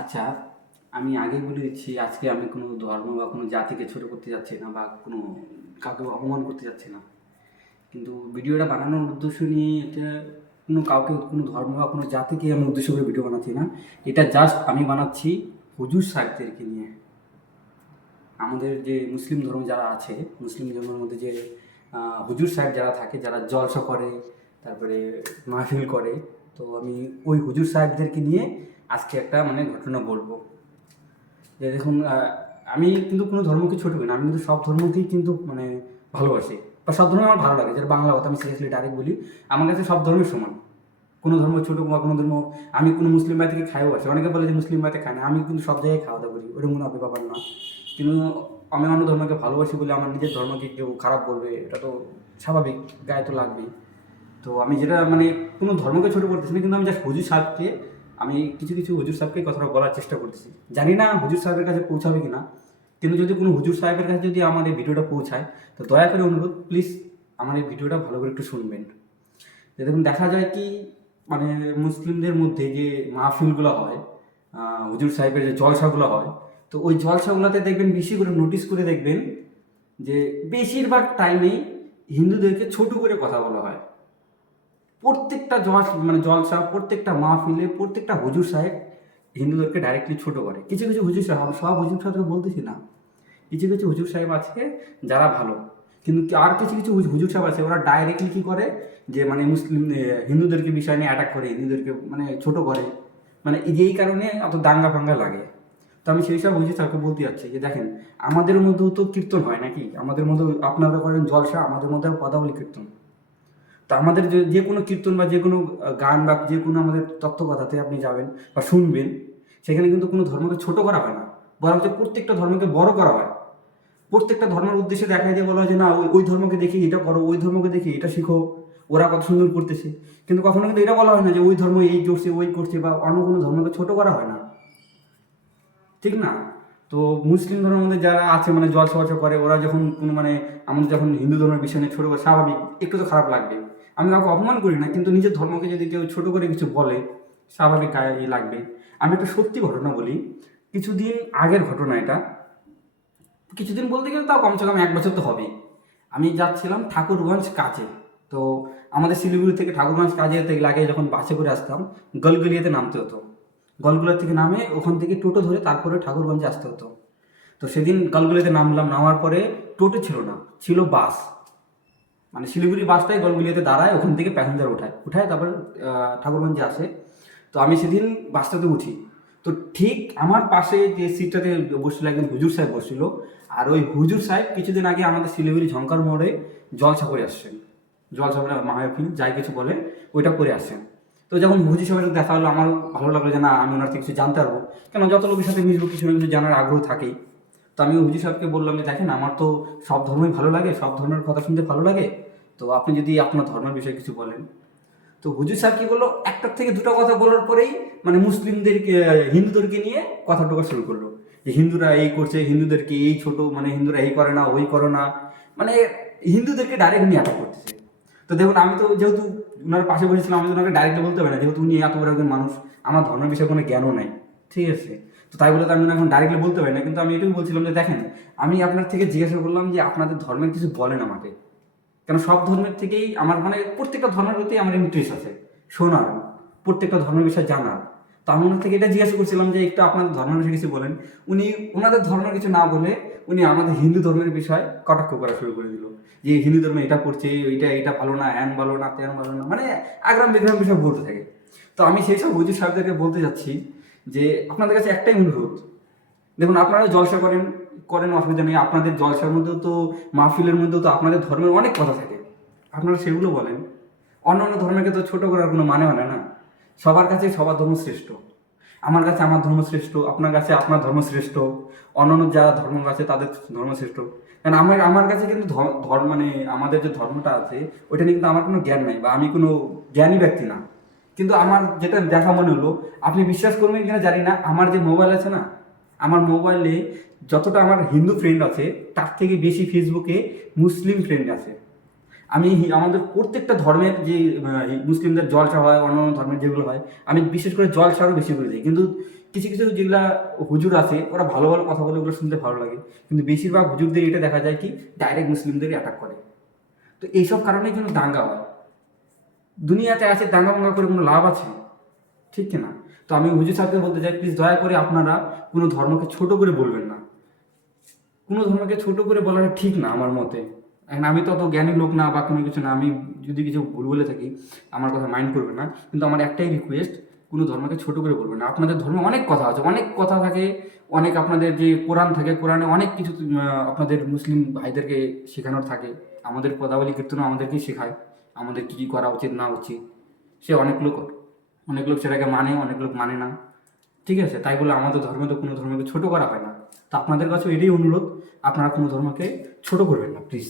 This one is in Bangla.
আচ্ছা, আমি আগেই বলে দিচ্ছি, আজকে আমি কোনো ধর্ম বা কোনো জাতিকে ছোট করতে যাচ্ছি না বা কোনো কাউকে অপমান করতে যাচ্ছি না। কিন্তু ভিডিওটা বানানোর উদ্দেশ্য নিয়ে এটা কোনো কাউকে, কোনো ধর্ম বা কোনো জাতিকে আমি উদ্দেশ্য করে ভিডিও বানাচ্ছি না। এটা জাস্ট আমি বানাচ্ছি হুজুর সাহেবদেরকে নিয়ে। আমাদের যে মুসলিম ধর্ম যারা আছে, মুসলিম ধর্মের মধ্যে যে হুজুর সাহেব যারা থাকে, যারা জলসা করে, তারপরে মাহফিল করে, তো আমি ওই হুজুর সাহেবদেরকে নিয়ে আজকে একটা মানে ঘটনা বলবো। যে দেখুন, আমি কিন্তু কোনো ধর্মকে ছোট করি না, আমি কিন্তু সব ধর্মকেই কিন্তু মানে ভালোবাসি, বা সব ধর্ম আমার ভালো লাগে। যেটা বাংলা কথা আমি সিরিয়াসলি ডাইরেক্ট বলি, আমার কাছে সব ধর্মই সমান। কোনো ধর্ম ছোট বা কোনো ধর্ম, আমি কোনো মুসলিম ভাই থেকে খাইও আসি, অনেকে বলে যে মুসলিম ভাইতে খায় না, আমি কিন্তু সব জায়গায় খাওয়া দাওয়া করি, ওটা মনে হবে ব্যাপার না। কিন্তু আমি অন্য ধর্মকে ভালোবাসি বলে আমার নিজের ধর্মকে কেউ খারাপ বলবে, এটা তো স্বাভাবিক, গায়ে তো লাগবেই। তো আমি যেটা মানে কোনো ধর্মকে ছোট করতেছি না, কিন্তু আমি জাস্ট হুজুর সাহেবকে, আমি কিছু কিছু হুজুর সাহেবকে কথাটা বলার চেষ্টা করতেছি। জানি না হুজুর সাহেবের কাছে পৌঁছাবে কি না, কিন্তু যদি কোনো হুজুর সাহেবের কাছে যদি আমার এই ভিডিওটা পৌঁছায়, তো দয়া করে অনুরোধ, প্লিজ আমার এই ভিডিওটা ভালো করে একটু শুনবেন। যে দেখুন, দেখা যায় কি, মানে মুসলিমদের মধ্যে যে মাহফিলগুলো হয়, হুজুর সাহেবের যে জলসাগুলো হয়, তো ওই জলসাগুলোতে দেখবেন, বেশি করে নোটিস করে দেখবেন যে বেশিরভাগ টাইমেই হিন্দুদেরকে ছোট করে কথা বলা হয়। প্রত্যেকটা মানে জলসা, প্রত্যেকটা মাহফিলে, প্রত্যেকটা হুজুর সাহেব হিন্দুদেরকে ডাইরেক্টলি ছোট করে। কিছু কিছু হুজুর সাহেব, আমি সব হুজুর সাহেবকে বলতেছি না, কিছু কিছু হুজুর সাহেব আছে যারা ভালো, কিন্তু আর কিছু কিছু হুজুর সাহেব আছে, ওরা ডাইরেক্টলি কী করে, যে মানে মুসলিম হিন্দুদেরকে বিষয় নিয়ে অ্যাটাক করে, হিন্দুদেরকে মানে ছোট করে, মানে এই কারণে অত দাঙ্গা ফাঙ্গা লাগে। তো আমি সেই সব হুজুর সাহেবকে বলতে যাচ্ছি যে দেখেন, আমাদের মধ্যেও তো কীর্তন হয় নাকি, আমাদের মধ্যেও আপনারা করেন জলসা, আমাদের মধ্যেও পদাবলী কীর্তন। তো আমাদের যে যে কোনো কীর্তন বা যে কোনো গান বা যে কোনো আমাদের তত্ত্বকথাতে আপনি যাবেন বা শুনবেন, সেখানে কিন্তু কোনো ধর্মকে ছোট করা হয় না, বরঞ্চ প্রত্যেকটা ধর্মকে বড় করা হয়। প্রত্যেকটা ধর্মের উদ্দেশ্যে দেখাই দিয়ে বলা হয় যে না, ওই ওই ধর্মকে দেখি এটা করো, ওই ধর্মকে দেখি এটা শিখো, ওরা কত সুন্দর করতেছে। কিন্তু কখনো কিন্তু এটা বলা হয় না যে ওই ধর্ম এই করছে, ওই করছে, বা অন্য কোনো ধর্মকে ছোট করা হয় না, ঠিক না? তো মুসলিম ধর্মের মধ্যে যারা আছে মানে জলসা ফলসা করে, ওরা যখন কোনো মানে আমাদের যখন হিন্দু ধর্মের বিষয় নিয়ে ছোটো করে, স্বাভাবিক একটু তো খারাপ লাগবে। আমি কাউকে অপমান করি না, কিন্তু নিজের ধর্মকে যদি কেউ ছোটো করে কিছু বলে, স্বাভাবিক গায়ে লাগবে। আমি একটা সত্যি ঘটনা বলি, কিছুদিন আগের ঘটনা এটা। কিছুদিন বলতে গেলে তাও কমসে কম 1 বছর তো হবেই। আমি যাচ্ছিলাম ঠাকুরগঞ্জ কাজে। তো আমাদের শিলিগুড়ি থেকে ঠাকুরগঞ্জ কাজে যেতে লাগে, যখন বাসে করে আসতাম, গলগলিয়াতে নামতে হতো। গলগলিয়া থেকে নামে ওখান থেকে টোটো ধরে তারপরে ঠাকুরগঞ্জে আসতে হতো। তো সেদিন গলগলিয়াতে নামলাম, নামার পরে টোটো ছিল না, ছিল বাস। মানে শিলিগুড়ি বাসটাই গলগলিয়াতে দাঁড়ায়, ওখান থেকে প্যাসেঞ্জার উঠায় উঠায় তারপর ঠাকুরগঞ্জে আসে। তো আমি সেদিন বাসটাতে উঠি। তো ঠিক আমার পাশে যে সিটটাতে বসছিল, একজন হুজুর সাহেব বসছিল। আর ওই হুজুর সাহেব কিছুদিন আগে আমাদের শিলিগুড়ি ঝঙ্কার মোড়ে জলসা করে আসছেন। জলসা মানে মাহফিল যাই কিছু বলে, ওইটা করে আসছেন। তো যখন হুজুর সাহেবের সাথে দেখা হলো, আমার ভালো লাগলো যে না, আমি ওনার থেকে কিছু জানতে পারবো। কেন, যত লোকের সাথে মিশবো, কিছু না কিছু জানার আগ্রহ থাকেই। তো আমি হুজুর সাহেবকে বললাম যে দেখেন, আমার তো সব ধর্মই ভালো লাগে, সব ধর্মের কথা শুনতে ভালো লাগে, তো আপনি যদি আপনার ধর্মের বিষয়ে কিছু বলেন। তো হুজুর সাহেব কি করলো, একটার থেকে দুটো কথা বলার পরেই মানে মুসলিমদেরকে, হিন্দুদেরকে নিয়ে কথা টোকা শুরু করলো, যে হিন্দুরা এই করছে, হিন্দুদেরকে এই ছোট, মানে হিন্দুরা এই করে না, ওই করে না, মানে হিন্দুদেরকে ডাইরেক্ট নিয়ে অ্যাটাক করতেছে। তো দেখুন, আমি তো যেহেতু ওনার পাশে বসেছিলাম, আমি তো ওনাকে ডাইরেক্টলি বলতে পারি না, যেহেতু উনি এত বড় একজন মানুষ, আমার ধর্মের বিষয়ে কোনো জ্ঞানও নাই, ঠিক আছে? তো তাই বলে তো আমি এখন ডাইরেক্টলি বলতে পারি না, কিন্তু আমি এটাই বলছিলাম যে দেখেন, আমি আপনার থেকে জিজ্ঞাসা করলাম যে আপনাদের ধর্মের কিছু বলেন আমাকে। কেন, সব ধর্মের থেকেই আমার মানে প্রত্যেকটা ধর্মের প্রতি আমার ইন্টারেস্ট আছে, শোনার, প্রত্যেকটা ধর্মের বিষয়ে জানার। তো আমি ওনার থেকে এটা জিজ্ঞাসা করছিলাম যে একটু আপনাদের ধর্মের বিষয়ে কিছু বলেন। উনি ওনাদের ধর্মের কিছু না বলে উনি আমাদের হিন্দু ধর্মের বিষয় কটাক্ষ করা শুরু করে দিল, যে হিন্দু ধর্মে এটা করছে, এইটা এটা ভালো না, হ্যান ভালো না, ত্যান ভালো না, মানে আগ্রাম বিগ্রাম বিষয় বলতে থাকে। তো আমি সেই সব হুজুর সাহেবদেরকে বলতে যাচ্ছি যে আপনাদের কাছে একটাই অনুরোধ, দেখুন আপনারা জলসা করেন, করেন, অসুবিধা নেই, আপনাদের জলসার মধ্যেও তো, মাহফিলের মধ্যেও তো আপনাদের ধর্মের অনেক কথা থাকে, আপনারা সেগুলো বলেন। অন্য অন্য ধর্মকে তো ছোট করার কোনো মানে হয় না। সবার কাছে সবার ধর্ম শ্রেষ্ঠ। আমার কাছে আমার ধর্ম শ্রেষ্ঠ, আপনার কাছে আপনার ধর্ম শ্রেষ্ঠ, অন্যান্য যারা ধর্ম আছে তাদের ধর্ম শ্রেষ্ঠ। কারণ আমার আমার কাছে কিন্তু ধর্ম মানে আমাদের যে ধর্মটা আছে, ওইটা নিয়ে কিন্তু আমার কোনো জ্ঞান নাই, বা আমি কোনো জ্ঞানী ব্যক্তি না। কিন্তু আমার যেটা দেখা মনে হলো, আপনি বিশ্বাস করবেন কিনা জানি না, আমার যে মোবাইল আছে না, আমার মোবাইলে যতটা আমার হিন্দু ফ্রেন্ড আছে, তার থেকে বেশি ফেসবুকে মুসলিম ফ্রেন্ড আছে। আমি আমাদের প্রত্যেকটা ধর্মের যে মুসলিমদের জলসা হয়, অন্যান্য ধর্মের যেগুলো হয়, আমি বিশেষ করে জলসা আরও বেশি করে দিই। কিন্তু কিছু কিছু যেগুলা হুজুর আছে ওরা ভালো ভালো কথা বলে, ওগুলো শুনতে ভালো লাগে, কিন্তু বেশিরভাগ হুজুরদের এটা দেখা যায় কি ডাইরেক্ট মুসলিমদেরই অ্যাটাক করে। তো এইসব কারণেই কিন্তু দাঙ্গা হয়। দুনিয়াতে আছে দাঙ্গা মাঙ্গা করে কোনো লাভ আছে? ঠিক কি না? তো আমি হুজুর সাহেবকে বলতে চাই, প্লিজ দয়া করে আপনারা কোনো ধর্মকে ছোট করে বলবেন না। কোনো ধর্মকে ছোট করে বলাটা ঠিক না আমার মতে। এখন আমি তো অত জ্ঞানী লোক না বা কোনো কিছু না, আমি যদি কিছু ভুল বলে থাকি আমার কথা মাইন্ড করবে না, কিন্তু আমার একটাই রিকোয়েস্ট, কোনো ধর্মকে ছোট করে বলবেন না। আপনাদের ধর্মে অনেক কথা আছে, অনেক কথা থাকে, অনেক আপনাদের যে কোরআন থাকে, কোরআনে অনেক কিছু আপনাদের মুসলিম ভাইদেরকে শেখানোর থাকে। আমাদের পদাবলী কীর্তনও আমাদেরকেই শেখায় আমাদের কী কী করা উচিত না উচিত। সে অনেক লোক সেটাকে মানে, অনেক লোক মানে না। ঠিক আছে, তাই বলে আমাদের ধর্মে তো কোনো ধর্মকে ছোট করা হয় না। তো আপনাদের কাছেও এটাই অনুরোধ, আপনারা কোনো ধর্মকে ছোট করবেন না প্লিজ।